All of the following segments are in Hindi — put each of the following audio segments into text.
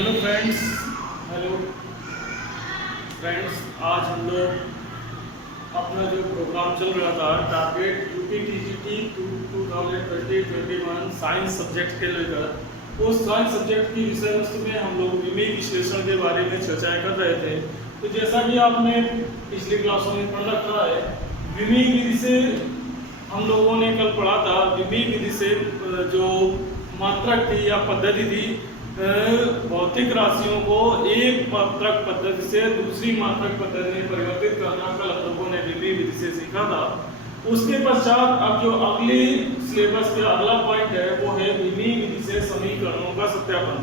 Hello friends. हेलो फ्रेंड्स, आज हम लोग अपना जो प्रोग्राम चल रहा था टारगेट यूपीटीजीटी 2020-21 साइंस सब्जेक्ट के लेकर उस साइंस सब्जेक्ट की विषय वस्तु में हम लोग विमेय विश्लेषण के बारे में चर्चाएं कर रहे थे। तो जैसा कि आपने पिछली क्लासों में पढ़ रखा है, विमेय विधि से हम लोगों ने कल पढ़ा था। विमेय विधि से जो मात्रक थी या पद्धति थी, भौतिक राशियों को एक मात्रक पद्धति से दूसरी मात्रक पद्धति में परिवर्तित करना कल हम लोगों ने विमेय विधि से सीखा था। उसके पश्चात अब जो अगली सिलेबस का अगला पॉइंट है वो है विमेय विधि से समीकरणों का सत्यापन।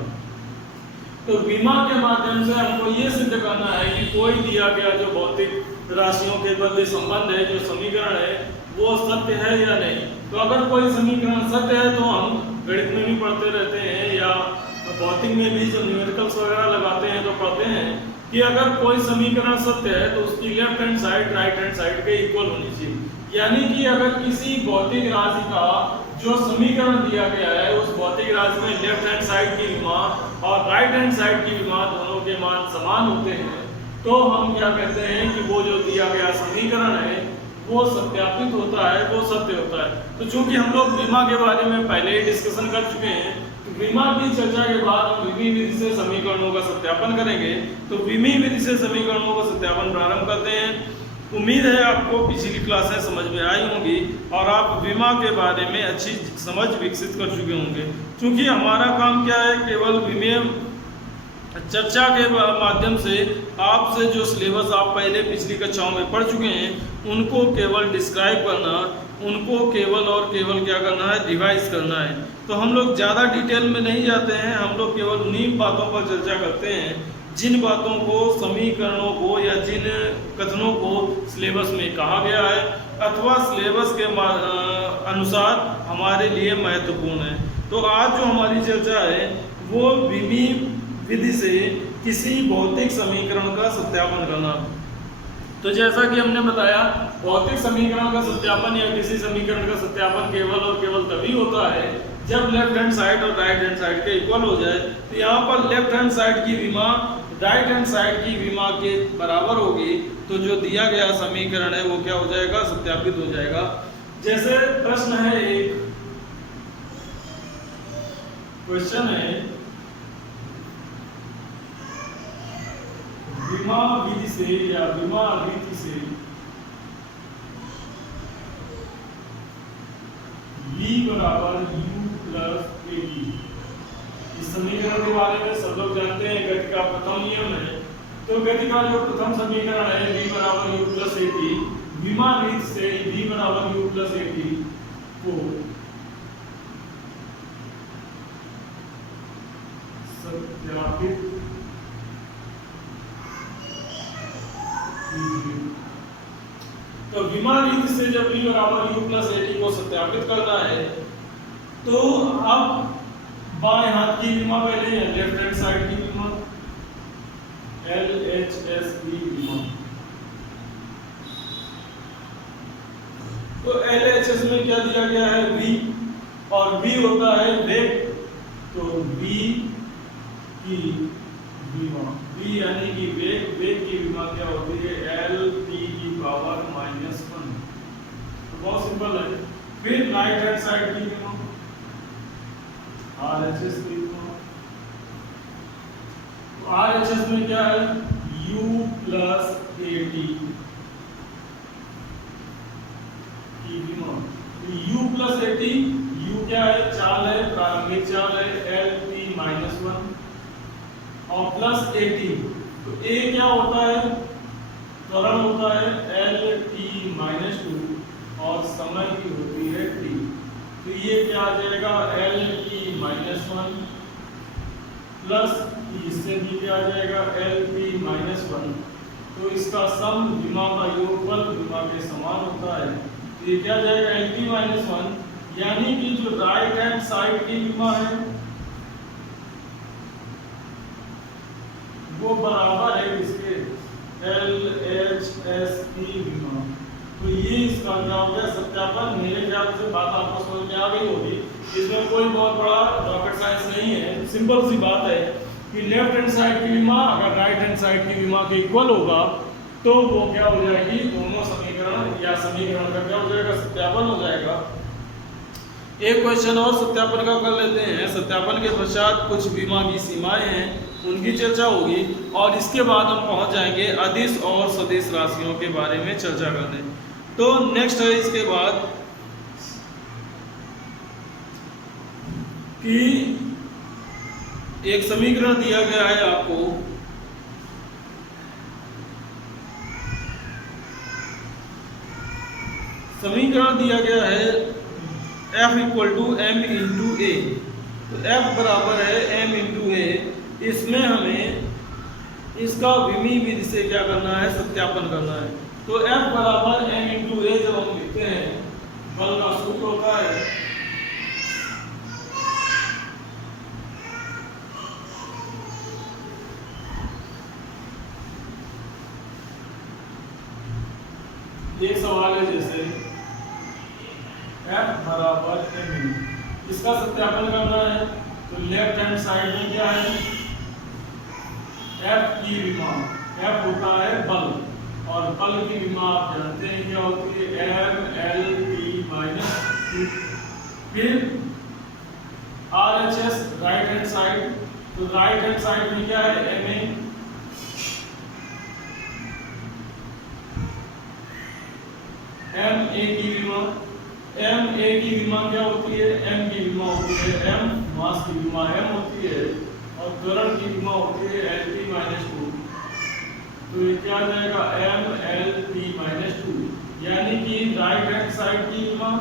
तो विमा के माध्यम से हमको ये सिद्ध करना है कि कोई दिया गया जो भौतिक राशियों के बदले संबंध है, जो समीकरण है, वो सत्य है या नहीं। तो अगर कोई समीकरण सत्य है तो हम गणित में भी पढ़ते रहते हैं या भौतिक में भी जो न्यूमेरिकल्स वगैरह लगाते हैं तो पढ़ते हैं कि अगर कोई समीकरण सत्य है तो उसकी left hand side right hand side के इक्वल होनी चाहिए। यानी कि अगर किसी भौतिक राशि का जो समीकरण दिया गया है उस भौतिक राशि में लेफ्ट हैंड साइड की विमा और राइट हैंड साइड की विमा दोनों के मान समान होते हैं तो हम क्या कहते हैं कि वो जो दिया गया समीकरण है वो सत्यापित होता है, वो सत्य होता है। तो चूंकि हम लोग विमा के बारे में पहले ही डिस्कशन कर चुके हैं, विमा की चर्चा के बाद हम विमेय विधि से समीकरणों का सत्यापन करेंगे। तो विमेय विधि से समीकरणों का सत्यापन प्रारंभ करते हैं। उम्मीद है आपको पिछली क्लासें समझ में आई होंगी और आप विमा के बारे में अच्छी समझ विकसित कर चुके होंगे। क्योंकि हमारा काम क्या है, केवल विमेय चर्चा के माध्यम से आपसे जो सिलेबस आप पहले पिछली कक्षाओं में पढ़ चुके हैं उनको केवल डिस्क्राइब करना, उनको केवल और केवल क्या करना है, रिवाइज करना है। तो हम लोग ज़्यादा डिटेल में नहीं जाते हैं, हम लोग केवल उन्हीं बातों पर चर्चा करते हैं जिन बातों को, समीकरणों को या जिन कथनों को सिलेबस में कहा गया है अथवा सिलेबस के अनुसार हमारे लिए महत्वपूर्ण है। तो आज जो हमारी चर्चा है वो विमेय विधि से किसी भौतिक समीकरण का सत्यापन करना। तो जैसा कि हमने बताया, भौतिक समीकरण का सत्यापन या किसी समीकरण का सत्यापन केवल और केवल तभी होता है जब लेफ्ट हैंड साइड और राइट हैंड साइड के इक्वल हो जाए। तो यहाँ पर लेफ्ट हैंड साइड की विमा राइट हैंड साइड की विमा के बराबर होगी तो जो दिया गया समीकरण है वो क्या हो जाएगा, सत्यापित हो जाएगा। जैसे प्रश्न है, एक क्वेश्चन है, विमा विधि से या विमा रीति से V बराबर U प्लस AT। इस समीकरण के बारे में सब लोग जानते हैं, गति का प्रथम नियम है। तो गति का जो प्रथम समीकरण है V बराबर U प्लस AT, विमा रीति से V बराबर U प्लस AT को सत्यापित तो विमा रीति से जब V बराबर U प्लस AT को सत्यापित करना है तो अब बाएं हाथ की विमा पहले है, लेफ्ट हैंड साइड की विमा LHS की विमा। तो LHS में क्या दिया गया है, V, और V होता है वेग। तो V की विमा, V यानी कि वेग, वेग की विमा क्या होती है, LT की पावर -1। तो बहुत सिंपल है। फिर राइट हैंड साइड की विमा RHS की विमा। तो RHS में क्या है, U प्लस AT की विमा। U प्लस AT, U क्या है, चाल है, प्रारंभिक चाल है, LT -1 और प्लस AT। तो A क्या होता है, त्वरण होता है, LT-2 और समय की होती है T। तो ये क्या आ जाएगा, LT-1 प्लस इससे भी क्या आ जाएगा, LT-1। तो इसका सम विमा का योगफल विमा के समान होता है। तो ये क्या आ जाएगा, LT-1, यानी कि जो राइट हैंड साइड की विमा है वो बराबर है इसके LHS की विमा। तो ये इसका क्या हो गया, सत्यापन। मेरे ख्याल से बात आपको समझ में आ गई होगी। इसमें कोई बहुत बड़ा रॉकेट साइंस नहीं है, सिंपल सी बात है कि लेफ्ट हैंड साइड की विमा अगर राइट हैंड साइड की विमा के इक्वल होगा तो वो क्या हो जाएगी, दोनों समीकरण या समीकरण का क्या हो जाएगा, सत्यापन हो जाएगा। एक क्वेश्चन और सत्यापन का कर लेते हैं। सत्यापन के पश्चात कुछ विमा की सीमाएं हैं उनकी चर्चा होगी और इसके बाद हम पहुंच जाएंगे अदिश और सदिश राशियों के बारे में चर्चा करने। तो नेक्स्ट है इसके बाद कि एक समीकरण दिया गया है आपको, समीकरण दिया गया है F equal to M into A. तो F बराबर है m इंटू ए। इसमें हमें इसका विमी विधि से क्या करना है, सत्यापन करना है। तो F बराबर m इंटू ए जब हम लिखते हैं, बल का सूत्र होता है ये सवाल है जैसे F बराबर m, इसका सत्यापन करना है। तो लेफ्ट हैंड साइड में क्या है, F की विमा, F होता है बल और बल की विमा आप जानते हैं क्या होती है, mLT माइनस 2। फिर RHS राइट हैंड साइड, तो राइट हैंड साइड में क्या है, MA, MA की विमा, MA की विमा क्या होती है, M की विमा होती है M, मास की विमा M होती है और त्वरण की विमा होती है LT माइनस 2। तो ये क्या आ जाएगा, mLT माइनस 2, यानी कि राइट हैंड साइड की विमा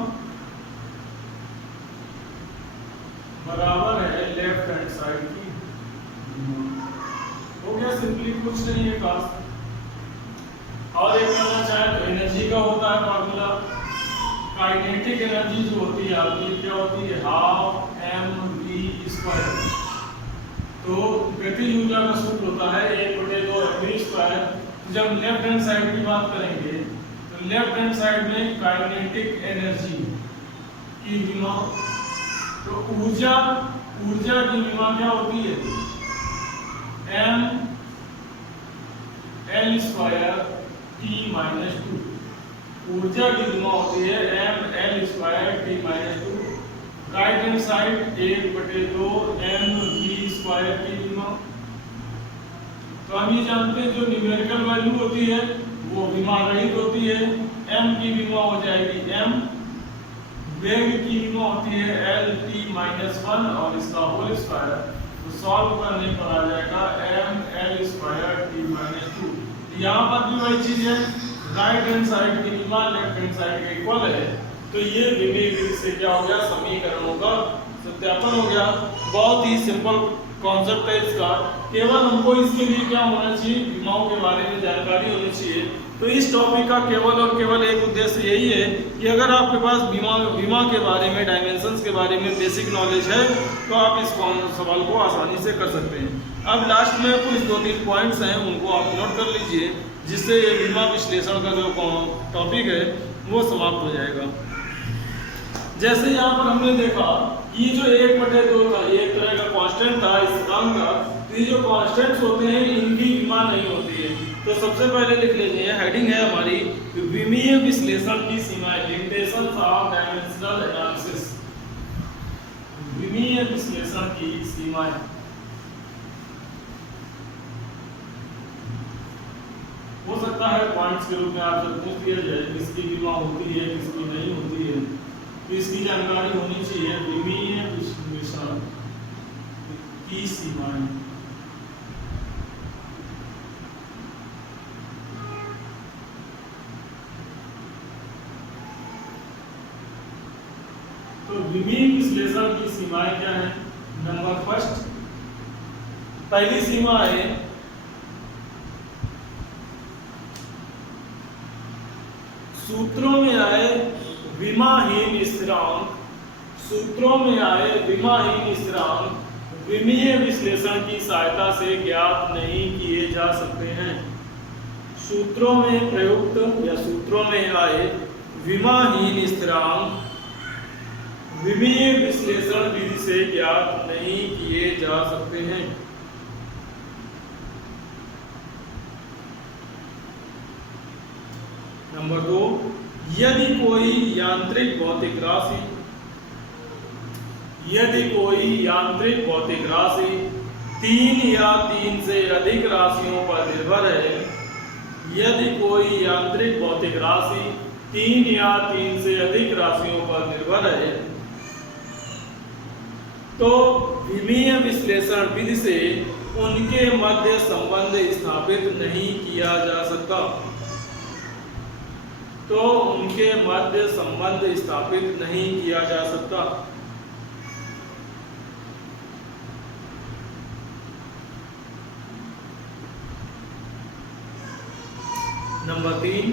बराबर है लेफ्ट हैंड साइड की विमा। हो गया, सिंपली कुछ नहीं है खास। और एक करना चाहे तो एनर्जी का होता है फॉर्मूला, काइनेटिक एनर्जी जो होती है आपकी क्या होती है, हाफ mv²। तो गतिज ऊर्जा का सूत्र होता है 1/2 mv²। जब लेफ्ट हैंड साइड की बात करेंगे तो लेफ्ट हैंड साइड में काइनेटिक एनर्जी की विमा, तो ऊर्जा की विमा क्या होती है, m L² T माइनस 2। ऊर्जा की विमा होती है mL² T minus 2। Right hand side 1/2 mv² की विमा। तो हम ये जानते हैं जो न्यूमेरिकल वैल्यू होती है वो विमा रहित होती है। m की विमा हो जाएगी m, वेग की विमा होती है LT माइनस 1 और इसका होल स्क्वायर। तो सॉल्व करने पर आ जाएगा mL² T माइनस 2। यहाँ पर भी वही चीज है, राइट हैंड साइड की विमा लेफ्ट हैंड साइड के इक्वल है। तो ये विमी विधि से क्या हो गया, समीकरणों का सत्यापन हो गया। बहुत ही सिंपल कॉन्सेप्ट है इसका, केवल हमको इसके लिए क्या होना चाहिए, विमाओं के बारे में जानकारी होनी चाहिए। तो इस टॉपिक का केवल और केवल एक उद्देश्य यही है कि अगर आपके पास विमा के बारे में, डायमेंशंस के बारे में बेसिक नॉलेज है तो आप इस सवाल को आसानी से कर सकते हैं। अब लास्ट में कुछ 2-3 पॉइंट्स हैं उनको आप नोट कर लीजिए, जिससे ये विमा विश्लेषण का जो टॉपिक है वो समाप्त हो जाएगा। जैसे यहाँ पर हमने देखा ये जो 1/2 था, ये एक तरह का कांस्टेंट था, स्थिरांक था। तो ये जो कांस्टेंट्स होते हैं इनकी विमा नहीं होती है। तो सबसे पहले लिख लीजिए, हेडिंग है हमारी विमीय विश्लेषण की सीमाएं, लिमिटेशंस ऑफ डायमेंशनल एनालिसिस। विमीय विश्लेषण की सीमाएं। हो सकता है पॉइंट्स के रूप में आपसे पूछ दिया जाए किसकी विमा होती है किसकी नहीं होती है, तो इसकी जानकारी होनी चाहिए। विमीय विश्लेषण की सीमाएं। तो विमीय विश्लेषण की सीमाएं क्या है, नंबर फर्स्ट, पहली सीमा है सूत्रों में आए विमाहीन स्थिरांक। सूत्रों में आए विमाहीन स्थिरांक विमीय विश्लेषण की सहायता से ज्ञात नहीं किए जा सकते हैं। सूत्रों में प्रयुक्त या सूत्रों में आए विमाहीन स्थिरांक विमीय विश्लेषण विधि से ज्ञात नहीं किए जा सकते हैं। नंबर 2, यदि कोई यांत्रिक भौतिक राशि तीन या तीन से अधिक राशियों पर निर्भर है, यदि कोई यांत्रिक भौतिक राशि 3 या 3 से अधिक राशियों पर निर्भर है, तो विमीय विश्लेषण विधि से उनके मध्य संबंध स्थापित नहीं किया जा सकता। तो उनके मध्य संबंध स्थापित नहीं किया जा सकता। नंबर 3,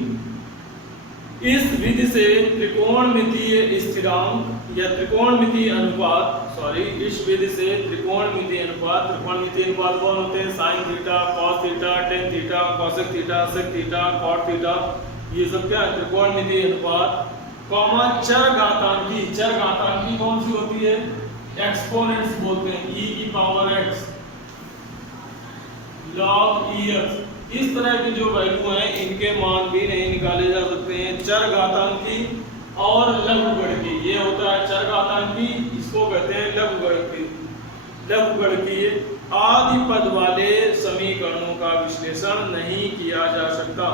इस विधि से त्रिकोणमितीय स्थिरांक या त्रिकोणमितीय अनुपात इस विधि से त्रिकोणमितीय अनुपात कौन होते हैं? Sine theta, cos theta, tan theta, cosec theta, sec theta, cot theta, ये सब क्या है? त्रिकोणमितीय अनुपात, चर घातांकी कौन सी होती है? एक्सपोनेंट्स बोलते हैं, e की पावर x, log ex, इस तरह की जो वैल्यू है इनके मान भी नहीं निकाले जा सकते हैं। चर घातांकी और लघुगणकीय, ये होता है चर घातांकी, इसको कहते हैं लघुगणकीय आदि पद वाले समीकरणों का विश्लेषण नहीं किया जा सकता।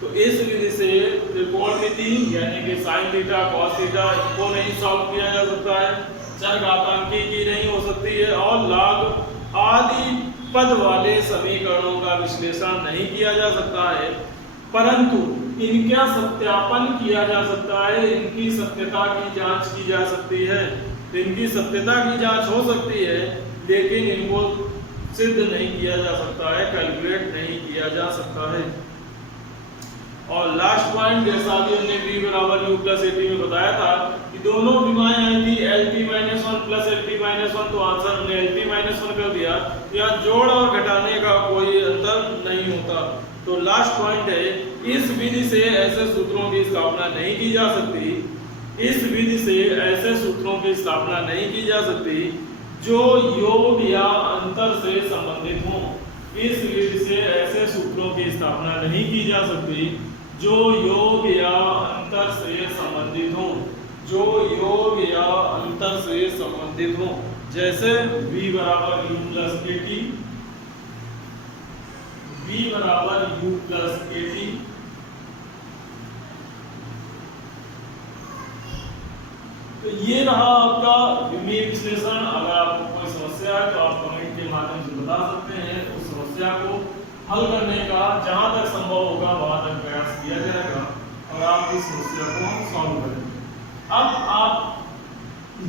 तो इस विधि से त्रिकोणमिति यानी कि साइन थीटा, कॉस थीटा, इनको नहीं सॉल्व किया जा सकता है, चर घातांकी की नहीं हो सकती है, और लॉग आदि पद वाले समीकरणों का विश्लेषण नहीं किया जा सकता है, परंतु इनका सत्यापन किया जा सकता है, इनकी सत्यता की जांच की जा सकती है। तो इनकी सत्यता की जांच हो सकती है, लेकिन इनको सिद्ध नहीं किया जा सकता है, कैलकुलेट नहीं किया जा सकता है। और लास्ट पॉइंट, जैसा कि हमने v बराबर u प्लस at में बताया था कि दोनों विमाएं आई थी LP-1 प्लस LP-1, तो आंसर हमने LP-1 कर दिया। यहाँ जोड़ और घटाने का कोई अंतर नहीं होता। तो लास्ट पॉइंट है, इस विधि से ऐसे सूत्रों की स्थापना नहीं की जा सकती, इस विधि से ऐसे सूत्रों की स्थापना नहीं की जा सकती जो योग या अंतर से संबंधित हों। इस विधि से ऐसे सूत्रों की स्थापना नहीं की जा सकती जो योग या अंतर से संबंधित हों, जो योग या अंतर से संबंधित हों। जैसे v बराबर u प्लस at, v बराबर u प्लस at, तो ये रहा आपका विमीय विश्लेषण। अगर आपको कोई समस्या है तो आप कमेंट के माध्यम से बता सकते हैं, उस समस्या को हल करने का जहां तक संभव होगा वहां तक प्रयास किया जाएगा और आप इस समस्या को सॉल्व करेंगे। अब आप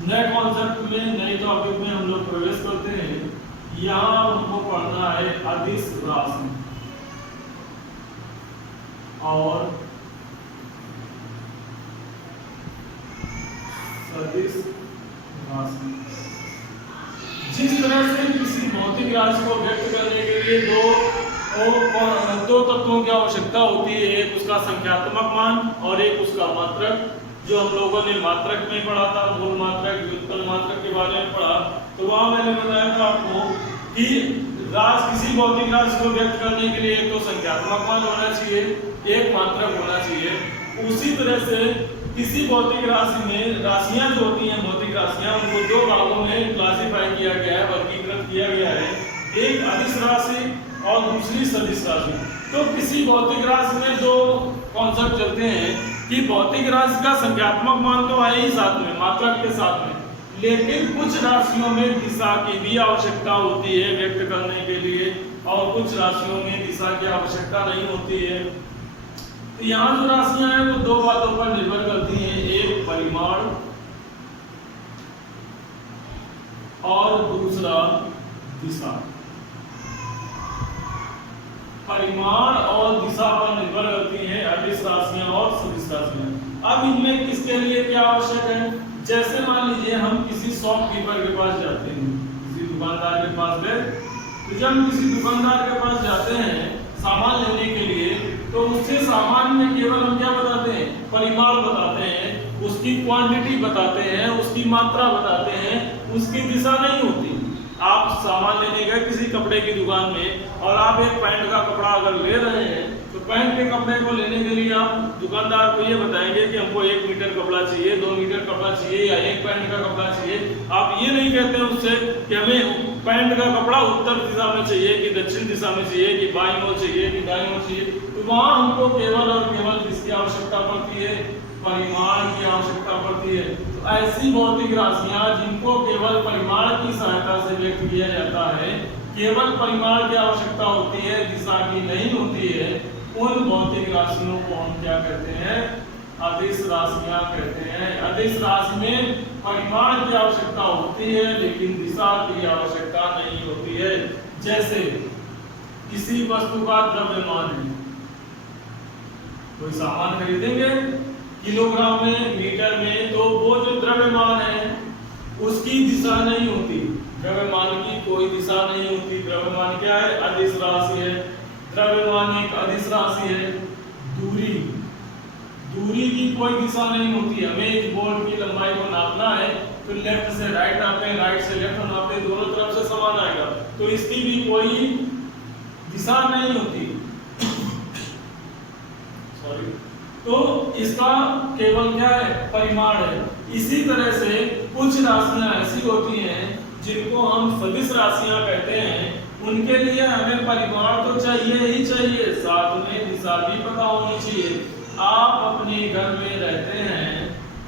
नए कॉन्सेप्ट में, नए टॉपिक में हम लोग प्रवेश करते हैं। यहाँ हमको पढ़ना है अदिश राशि और सदिश राशि। जिस तरह से किसी भौतिक राशि को व्यक्त करने के लिए दो तत्वों की आवश्यकता होती है, एक उसका संख्यात्मक मान और एक उसका मात्रक, जो हम लोगों ने मात्रक में पढ़ा था, मूल मात्रक, व्युत्पन्न मात्रक के बारे में पढ़ा। तो वहां मैंने बताया था आपको कि किसी भौतिक राशि को व्यक्त करने के लिए एक तो संख्यात्मक मान होना चाहिए, एक मात्रक होना चाहिए। उसी तरह से किसी भौतिक राशि में राशियां जो होती हैं, भौतिक राशियां, उनको दो भागों में क्लासिफाई किया गया है, वर्गीकृत किया गया है, एक अदिश राशि और दूसरी सदिश राशि। तो किसी भौतिक राशि में दो कॉन्सेप्ट चलते हैं कि भौतिक राशि का संख्यात्मक मान तो है ही साथ में, मात्रक के साथ में, लेकिन कुछ राशियों में दिशा की भी आवश्यकता होती है व्यक्त करने के लिए, और कुछ राशियों में दिशा की आवश्यकता नहीं होती है। तो यहाँ जो राशियां हैं वो दो बातों पर निर्भर करती हैं, एक परिमाण और दूसरा दिशा। परिमाण और दिशा पर निर्भर करती हैं अदिश राशियां और सदिश राशियां। अब इनमें किसके लिए क्या आवश्यक है? जैसे मान लीजिए हम किसी शॉपकीपर के पास जाते हैं, किसी दुकानदार के पास गए, तो जब हम किसी दुकानदार के पास जाते हैं सामान लेने के लिए, तो उससे सामान में केवल हम क्या बताते हैं? परिमाण बताते हैं, उसकी क्वांटिटी बताते हैं, उसकी मात्रा बताते हैं, उसकी दिशा नहीं होती। आप सामान लेने गए किसी कपड़े की दुकान में और आप एक पैंट का कपड़ा अगर ले रहे हैं, तो पैंट के कपड़े को लेने के लिए आप दुकानदार को ये बताएंगे कि हमको 1 मीटर कपड़ा चाहिए, 2 मीटर कपड़ा चाहिए या 1 पैंट का कपड़ा चाहिए। आप ये नहीं कहते हैं उससे कि हमें पैंट का कपड़ा उत्तर दिशा में चाहिए कि दक्षिण दिशा में चाहिए कि बाईं ओर चाहिए कि दाईं ओर चाहिए। तो वहां हमको केवल और केवल किसकी आवश्यकता पड़ती है? परिमाण की आवश्यकता पड़ती है। तो ऐसी भौतिक राशियां जिनको केवल परिमाण की सहायता से व्यक्त किया जाता है, केवल परिमाण की आवश्यकता होती है, दिशा की नहीं होती है, उन भौतिक राशियों को हम क्या कहते हैं? अदिश राशियां कहते हैं। अदिश राशि में परिमाण की आवश्यकता होती है लेकिन दिशा की आवश्यकता नहीं होती है। जैसे किसी वस्तु का द्रव्यमान है, कोई सामान खरीदेंगे किलोग्राम में, मीटर में, तो वो जो द्रव्यमान है उसकी दिशा नहीं होती, द्रव्यमान की कोई दिशा नहीं होती। द्रव्यमान क्या है? अदिश राशि है। द्रव्यमान एक अदिश राशि है। दूरी की कोई दिशा नहीं होती। हमें इस बोर्ड की लंबाई को नापना है तो लेफ्ट से राइट नापें, राइट से लेफ्ट नापें, दोनों तरफ से समान आएगा, तो इसकी भी कोई दिशा नहीं होती। सॉरी, तो इसका केवल क्या है? परिमाण है। इसी तरह से कुछ राशियां ऐसी होती हैं जिनको हम सदिश राशियां कहते हैं, उनके लिए हमें परिमाण तो चाहिए ही चाहिए, साथ में दिशा भी पता होनी चाहिए। आप अपने घर में रहते हैं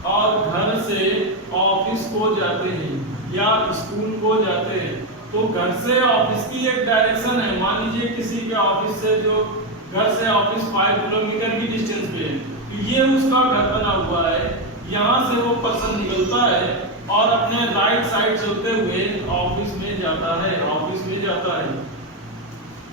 और घर से ऑफिस को जाते हैं या स्कूल को जाते हैं, तो घर से ऑफिस की एक डायरेक्शन है। मान लीजिए किसी के ऑफिस से, जो घर से ऑफिस 5 किलोमीटर की डिस्टेंस पे है, ये उसका घर बना हुआ है। यहाँ से वो पर्सन निकलता है और अपने राइट साइड चलते हुए ऑफिस में जाता है।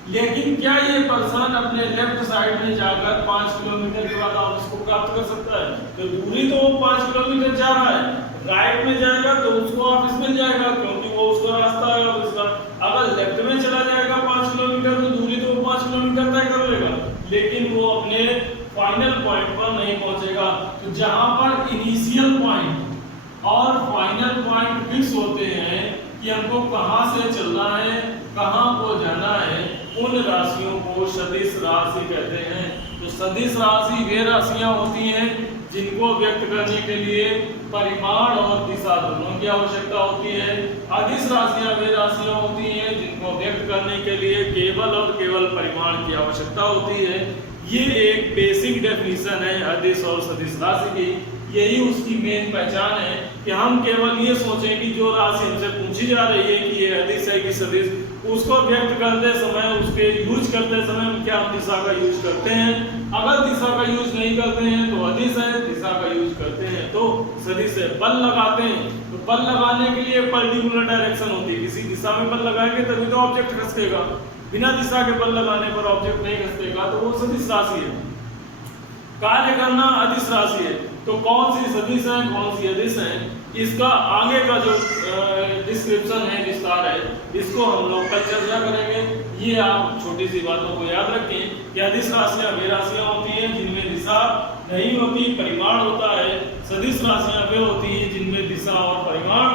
लेकिन क्या ये पर्सन अपने लेफ्ट साइड में जाकर 5 किलोमीटर के बाद ऑफिस को प्राप्त कर सकता है? तो दूरी तो वो 5 किलोमीटर जा रहा है, राइट में जाएगा तो उसको ऑफिस मिल जाएगा क्योंकि वो उसका रास्ता है ऑफिस का। अगर लेफ्ट में चला जाएगा 5 किलोमीटर तो दूरी तो 5 किलोमीटर तय कर लेगा, लेकिन वो अपने फाइनल पॉइंट पर नहीं पहुंचेगा। तो जहां पर इनिशियल पॉइंट और फाइनल पॉइंट फिक्स होते हैं कि हमको कहां से चलना है, कहां को जाना है, उन राशियों को सदिश राशि कहते हैं। तो सदिश राशि वे राशियां होती हैं जिनको व्यक्त करने के लिए परिमाण और दिशा दोनों की आवश्यकता होती है। अदिश राशियां वे राशियां होती हैं जिनको व्यक्त करने के लिए केवल और केवल परिमाण की आवश्यकता होती है। ये एक बेसिक डेफिनेशन है अदिश और सदिश राशि की। यही उसकी मेन पहचान है कि हम केवल ये सोचें कि जो राशि हमसे पूछी जा रही है कि ये अदिश है कि सदिश, उसको व्यक्त करते समय, उसके यूज करते समय क्या हम दिशा का यूज करते हैं? अगर दिशा का यूज नहीं करते हैं तो अदिश है, दिशा का यूज करते हैं तो सदिश है। बल लगाते हैं तो बल लगाने के लिए पर्टिकुलर डायरेक्शन होती है, किसी दिशा में बल लगाएंगे तभी तो ऑब्जेक्ट खसकेगा, बिना दिशा के बल लगाने पर ऑब्जेक्ट नहीं खसकेगा, तो वो सदिश राशि है। कार्य करना अदिश राशि है। तो कौन सी सदिश है, कौन सी अदिश है, इसका आगे का जो डिस्क्रिप्शन है, विस्तार है, इसको हम लोग कल चर्चा करेंगे। ये आप छोटी सी बातों को याद रखें कि अदिश राशियां वे राशियां होती हैं जिनमें दिशा नहीं होती, परिमाण होता है। सदिश राशियां वे होती हैं जिनमें दिशा और परिमाण